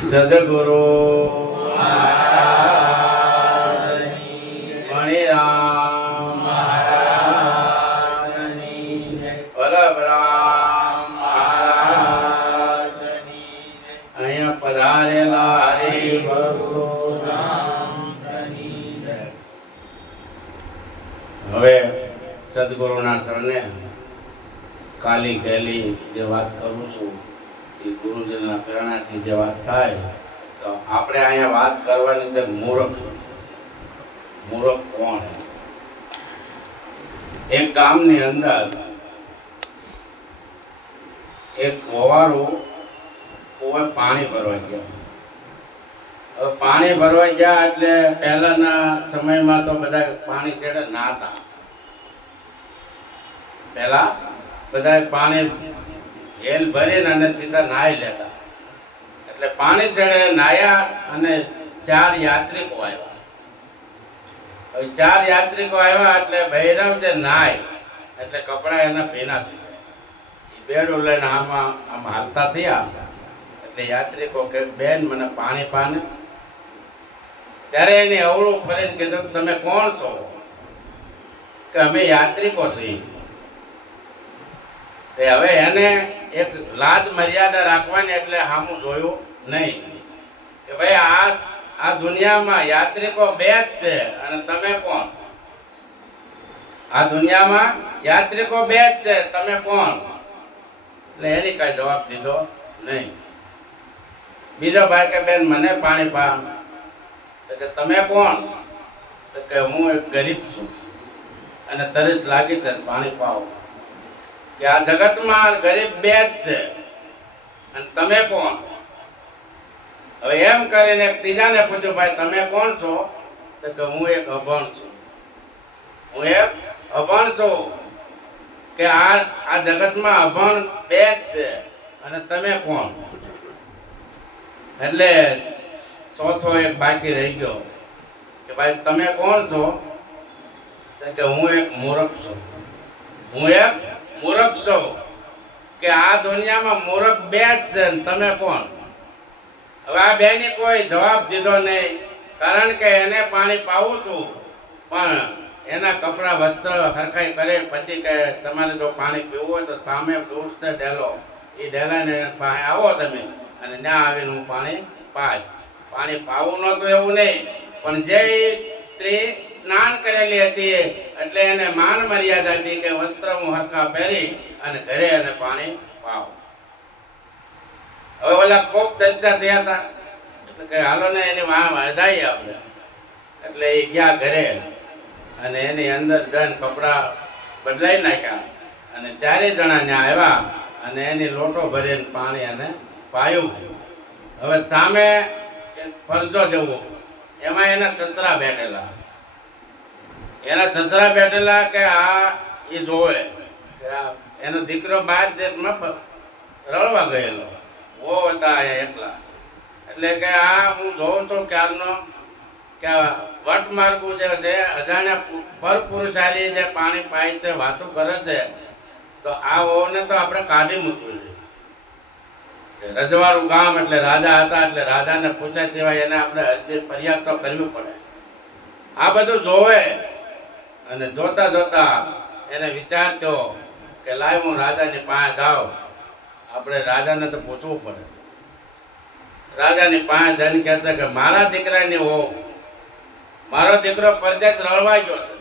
સદગુરુ મણિરામ વલ્લભરામ અહીંયા પધારેલા હવે સદગુરુના ચરણે કાલી ગયેલી જે વાત કરું છું એ ગુરુજનના પ્રેરણાથી જે વાત થાય, તો આપણે અહીંયા વાત કરવાની છે મૂરખ મૂરખ કોણ એક ગામની અંદર એક કુવારો કોઈ પાણી ભરવા ગયા. હવે પાણી ભરવા ગયા એટલે પહેલાના સમયમાં તો બધા પાણી છેડે નાતા પહેલા બધા પાણી હેલ ભરીને અને સીધા નાહી લેતા. એટલે પાણી ચડે નાયા અને ચાર યાત્રિકો આવ્યા. હવે ચાર યાત્રિકો આવ્યા એટલે ભૈરવ જે નાય એટલે કપડા એના ભીના થઈ ગયા. એ બેડું લઈને આમાં આમ હાલતા થયા. એટલે યાત્રિકો કે, બેન, મને પાણી પાને. ત્યારે એને અવળું ફરીને કીધું, તમે કોણ છો? કે, અમે યાત્રિકો છીએ. હવે એને એક લાજ મર્યાદા રાખવાની એટલે હામું જોયું નહીં. કે ભાઈ આ આ દુનિયામાં યાત્રિકો બે જ છે અને તમે કોણ? આ દુનિયામાં યાત્રિકો બે જ છે, તમે કોણ? એટલે એની કઈ જવાબ દીધો નહીં. બીજો ભાઈ કે, બેન, મને પાણી પા. તો કે, તમે કોણ? કે, હું એક ગરીબ છું અને તરત લાગી છે પાણી પાવ. કે આ જગતમાં ગરીબ બે જ છે. અને તમે કોણ? હવે એમ કરીને એક ત્રીજાને પૂછ્યું, ભાઈ, તમે કોણ છો? તો કે હું એક અભણ છું. હું એક અભણ છું કે આ આ જગતમાં અભણ બે જ છે. અને તમે કોણ? એટલે ચોથો એક બાકી રહી ગયો કે, ભાઈ, તમે કોણ છો? કે, હું એક મૂર્ખ છું. હું એક મૂર્ખ છો કે આ દુનિયામાં મૂરખ બે જ છે તમે કોણ? હવે આ બેની કોઈ જવાબ દીધો નહીં, કારણ કે એને પાણી પાવું હતું, પણ એના કપડાં વસ્ત્ર હરખાઈ કરે, પછી કે તમારે જો પાણી પીવું હોય તો સામે દૂર છે ડેલો, એ ડેલાને પાસે આવો તમે, અને ત્યાં આવીને હું પાણી પાય. પાણી પાવું નહોતું એવું નહીં, પણ જે સ્ત્રી સ્નાન કરેલી હતી એટલે એને માન મર્યાદા હતી કે વસ્ત્ર હરખા પહેરી અને ઘરે એને પાણી પાવ. હવે ઓલા ખૂબ ચર્ચા થયા હતા. કે હાલો ને એની વાહ જઈએ આપણે. એટલે એ ગયા ઘરે અને એની અંદર ધન કપડાં બદલાઈ નાખ્યા. અને ચારે જણા ત્યાં આવ્યા અને એની લોટો ભરીને પાણી અને પાયું. હવે સામે ફરજો જવું. એમાં એના ચતરા બેઠેલા. એના છતરા બેઠેલા કે આ એ જોવે એનો દીકરો બહાર દેશમાં રળવા ગયેલો. ઓ હતા અહીંયા એકલા. એટલે કે આ હું જોઉં છું ક્યારનો કે આ વટ માર્ગું જે છે, અજાણ્યા પરપુરુષારી જે પાણી પાય છે, વાતો કરે છે, તો આ વહુને તો આપણે કાઢી મૂકવું છે. રજવાડું ગામ એટલે રાજા હતા, એટલે રાજાને પૂછ્યા સિવાય એને આપણે અરજી ફરિયાદ તો કરવી પડે. આ બધું જોવે અને જોતા જોતા એને વિચાર થયો કે લાય હું રાજાની પાસે જાઉં. આપણે રાજાને તો પૂછવું પડે. રાજાની પાસે જઈને કહેતા કે મારા દીકરાની હો. મારો દીકરો પરદેશ રળવા ગયો છે.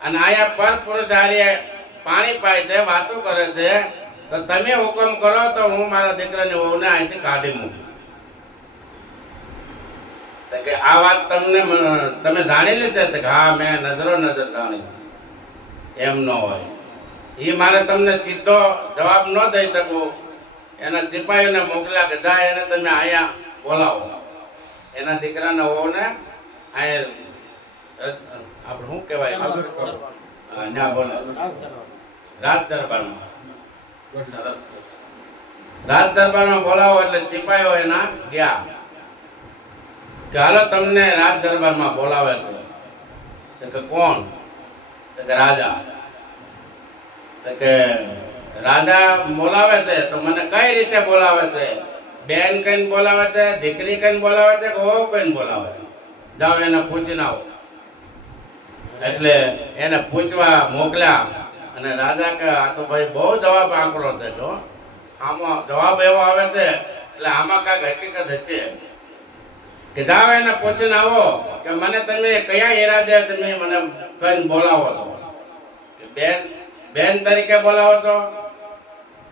અને અહીંયા પર પુરુષ હારે પાણી પાય છે, વાતો કરે છે. તો તમે હુકમ કરો તો હું મારા દીકરાની વહુને અહીંથી કાઢી મૂકું. કે આ વાત તમને તમે જાણી લીધી કે હા મેં નજરો નજર જાણી. એમ ન હોય. એ મારે તમને સીધો જવાબ ન દઈ શકું. એના સિપાહીઓને મોકલ્યા કે જા એને તમે અહીંયા બોલાવો. એના દીકરાને હોવને અહીંયા આપણે શું કહેવાય? ત્યાં બોલાવો. રાજ દરબારમાં. સરસ. રાજ દરબારમાં બોલાવો એટલે સિપાહીઓ એના ગયા. કે હાલો તમને રાજ દરબારમાં બોલાવે છે તો કે કોણ? તો કે રાજા. તો કે રાજા બોલાવે છે તો મને કઈ રીતે બોલાવે છે બેન કઈને બોલાવે છે દીકરી કઈને બોલાવે છે કે હો કઈને બોલાવે? જાઓ એને પૂછી આવો. એટલે એને પૂછવા મોકલ્યા અને રાજા કે આ તો ભાઈ બહુ જવાબ આંકડો છે જો. આમાં જવાબ એવો આવે છે એટલે આમાં કાંઈક હકીકત છે. કે જાઓ એને પૂછીને આવો, કે મને તમે કયા ઈરાદે તમે મને બેન બોલાવો છો? કે બેન બેન તરીકે બોલાવો છો?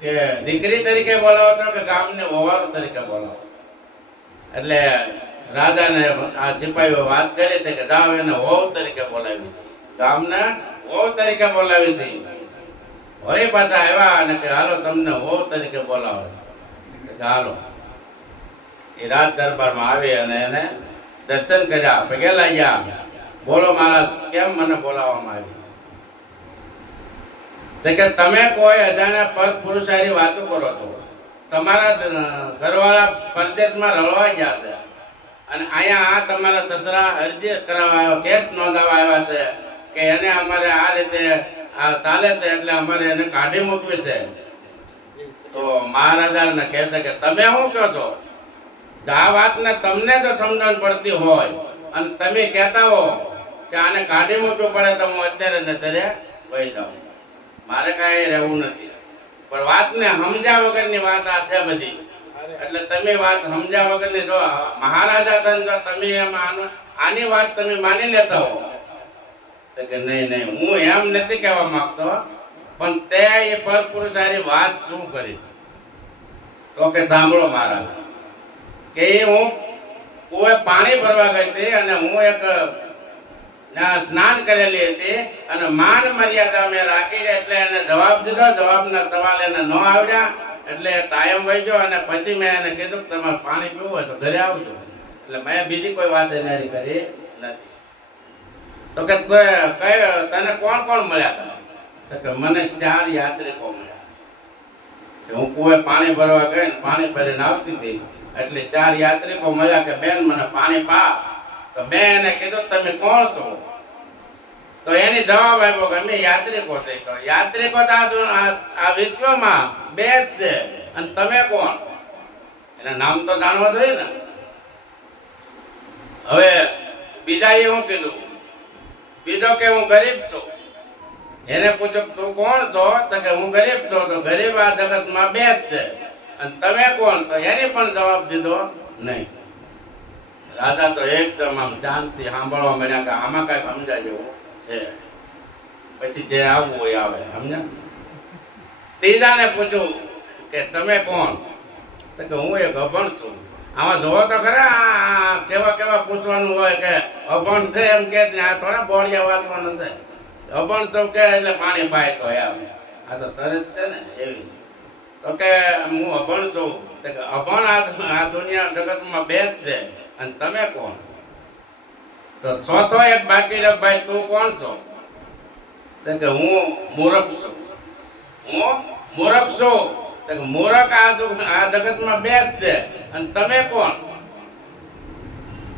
કે દીકરી તરીકે બોલાવો છો? કે ગામને ઓવાળો તરીકે બોલાવો એટલે રાજાને આ સિપાહીઓ વાત કરી હતી કે જાઓ એને હોવ તરીકે બોલાવી હતી ગામને હોવ તરીકે બોલાવી હતી વળી પાછા આવ્યા અને કે હાલો તમને હોવ તરીકે બોલાવો કે હાલો. એ રાજ દરબારમાં આવે અને એને દર્શન કર્યા. પગે લાગ્યા બોલો મહારાજ, કેમ મને બોલાવવામાં આવી? કે, તમે કોઈ અજાણ્યા પદ પુરુષારી વાતો કરો છો. તમારા ઘરવાળા પરદેશમાં રળવા ગયા છે. અને અહીંયા આ તમારા સસરા અરજી કરાવવા આવ્યો, કેસ નોંધાવવા આવ્યા છે કે એને અમારે આ રીતે ચાલે છે એટલે અમારે એને કાઢી મૂકવી છે. તો મહારાજાને કહેતા કે, તમે શું કહો છો? આ વાતને તમને જો સમજણ પડતી હોય. અને તમે કહેતા હો કે આને કાઢી મૂકવું પડે તો હું અત્યારે ને અત્યારે વહી જાઉં. મારે કાંઈ રહેવું નથી. પણ વાતને સમજ્યા વગરની વાત આ છે બધી. એટલે તમે વાત સમજ્યા વગરની જો મહારાજા જો તમે એમ આની વાત તમે માની લેતા હો. તો કે નહીં નહીં, હું એમ નથી કહેવા માંગતો. પણ તે એ પરપુરુષારી વાત શું કરી? તો કે સાંભળો મહારાજ. કે હું કુએ પાણી ભરવા ગઈ હતી અને હું એક સ્નાન કરેલી હતી અને માન મર્યાદા મેં રાખી એટલે એને જવાબ દીધો. જવાબના સવાલ એને ન આવડ્યા એટલે ટાઈમ વહી ગયો અને પછી મેં એને કીધું કે તમારે પાણી પીવું હોય તો ઘરે આવજો. એટલે મેં બીજી કોઈ વાત એને કરી નથી. તો કે કઈ, તને કોણ કોણ મળ્યા તમે? તો કે મને ચાર યાત્રિકો મળ્યા. કે હું કુએ પાણી ભરવા ગઈ ને પાણી ભરીને આવતી હતી. એટલે ચાર યાત્રિકો મળ્યા કે, બેન, મને પાણી પા. તો મેં એને કીધું, તમે કોણ છો? તો એની જવાબ આપ્યો કે, અમે યાત્રિકો છે. તો યાત્રિકો આ વિશ્વમાં બે જ છે. અને તમે કોણ? એના નામ તો જાણવા જોઈએ ને. હવે બીજા એ હું કીધું, બીજો કે હું ગરીબ છું. એને પૂછ્યું, તું કોણ છો? તો કે, હું ગરીબ છું. તો ગરીબ આ જગતમાં બે જ છે. અને તમે કોણ તો? એને પણ જવાબ દીધો નહીં. રાજા તો એકદમ આમ શાંતિ સાંભળવા મળ્યા કે આમાં કંઈક સમજાય જેવું છે. પછી જે આવવું હોય આવે, સમજ્યા? ત્રીજાને પૂછ્યું કે તમે કોણ? તો કે હું એક અભણ છું. આમાં જોવો તો ખરા કેવા કેવા પૂછવાનું હોય કે અભણ છે એમ કે આ થોડા બોળિયા વાંચવાનું છે. અભણ છો કે એટલે પાણી પાય તો એમ. આ તો તરત છે ને, એવી. તો કે હું અભણ છું. તો કે અભણ આ દુનિયા જગતમાં બે જ છે. અને તમે કોણ? તો ચોથો એક બાકી રહ્યો ભાઈ, તું કોણ છો? તો કે હું મૂરખ છું. હું મૂરખ છું. તો કે મૂરખ આ આ જગતમાં બે જ છે. અને તમે કોણ?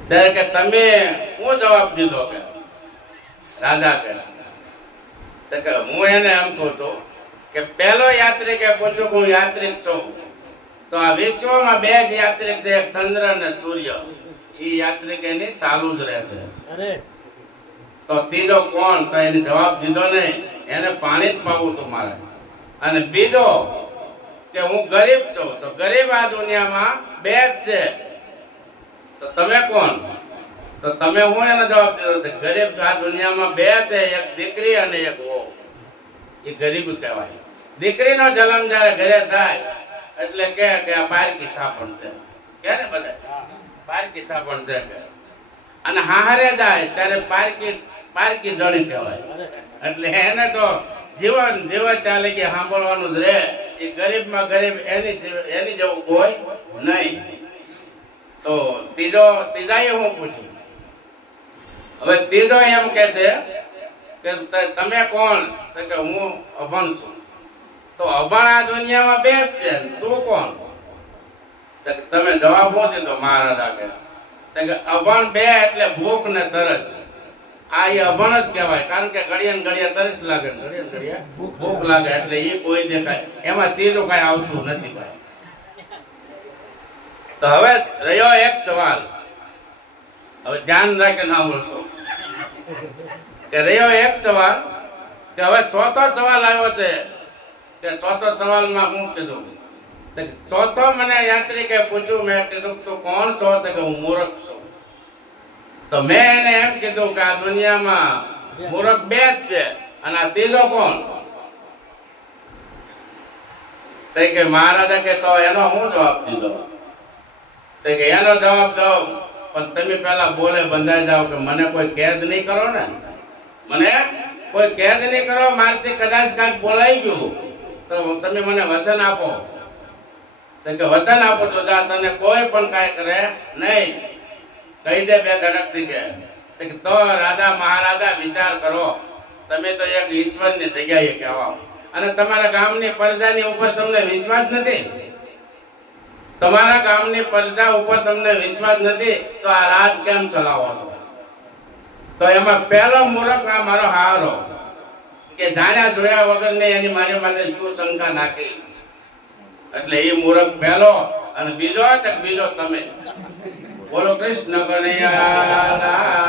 ત્યારે કે તમે હું જવાબ દીધો કે? રાજા કે. તો કે હું એને એમ કહું છું કે પહેલો યાત્રિકે પૂછ્યું કે હું યાત્રિક છું. તો આ વિશ્વમાં બે જ યાત્રિક છે એક ચંદ્ર અને સૂર્ય. એ યાત્રિક એની ચાલુ જ રહે છે. તો ત્રીજો કોણ? તો એને જવાબ દીધો નહીં. એને પાણી જ પાવું હતું મારે. અને બીજો કે હું ગરીબ છું તો ગરીબ આ દુનિયામાં બે જ છે. તો તમે કોણ? તો તમે હું એને જવાબ દીધો ગરીબ આ દુનિયામાં બે છે એક દીકરી અને એક વહુ. એ ગરીબ કહેવાય. દીકરીનો જન્મ જ્યારે ઘરે થાય એટલે કે આ પારકી થાપણ છે. કે ને બધા? પારકી થાપણ છે અને હારે જાય ત્યારે પારકી પારકી જણી કહેવાય. એટલે એને તો જીવન જીવન ચાલે કે સાંભળવાનું જ રહે. એ ગરીબમાં ગરીબ એની એની જેવું કોઈ નહીં. તો ત્રીજો ત્રીજાએ હું પૂછું? હવે ત્રીજો એમ કે છે કે તમે કોણ? તો કે હું અભણ છું. તો અભણ આ દુનિયામાં બે જ છે. તું કોણ? તમે જવાબ હો દીધો મહારાજા કે અભણ બે એટલે ભૂખ ને તરસ. આ એ અભણ જ કહેવાય કારણ કે ઘડિયા ને ઘડિયા તરસ લાગે ઘડિયા ઘડિયા ભૂખ લાગે એટલે એ કોઈ દેખાય. એમાં ત્રીજું કાંઈ આવતું નથી ભાઈ. તો હવે રહ્યો એક સવાલ. હવે ધ્યાન રાખે ના મળશો કે રહ્યો એક સવાલ. કે હવે ચોથો સવાલ આવ્યો છે. કે ચોથો સવાલમાં હું કીધું ચોથો મને યાત્રિકે પૂછ્યું, મેં કીધું, તું કોણ છો? તો કે હું મૂર્ખ છું. તો મેં એને એમ કીધું કે આ દુનિયામાં મૂર્ખ બે જ છે, અને આ ત્રીજો કોણ? તે કે, મહારાજા કે, તો એનો હું જવાબ દીધો? તે કે, એનો જવાબ દો પણ તમે પહેલા બોલે બંધાઈ જાઓ કે મને કોઈ કેદ નહીં કરો ને. મને કોઈ કેદ નહીં કરો, મારથી કદાચ કાંઈક બોલાઈ ગયું. તો તમે મને વચન આપો. કે વચન આપો તો જા તને કોઈ પણ કાંઈ કરે નહીં. કહી દે બે ધડકથી કે. તો રાજા મહારાજા વિચાર કરો. તમે તો એક ઈશ્વરની જગ્યાએ કહેવા. અને તમારા ગામની પરજાની ઉપર તમને વિશ્વાસ નથી? તમારા ગામની પ્રજા ઉપર તમને વિશ્વાસ નથી? તો આ રાજ કેમ ચલાવો તો એમાં પહેલો મૂર્ખ આ મારો હારો. કે જાણ્યા જોયા વગર ને એની મારી માટે શું શંકા નાખી? એટલે એ મૂરખ પહેલો અને બીજો તો બીજો તમે. બોલો કૃષ્ણ કનૈયા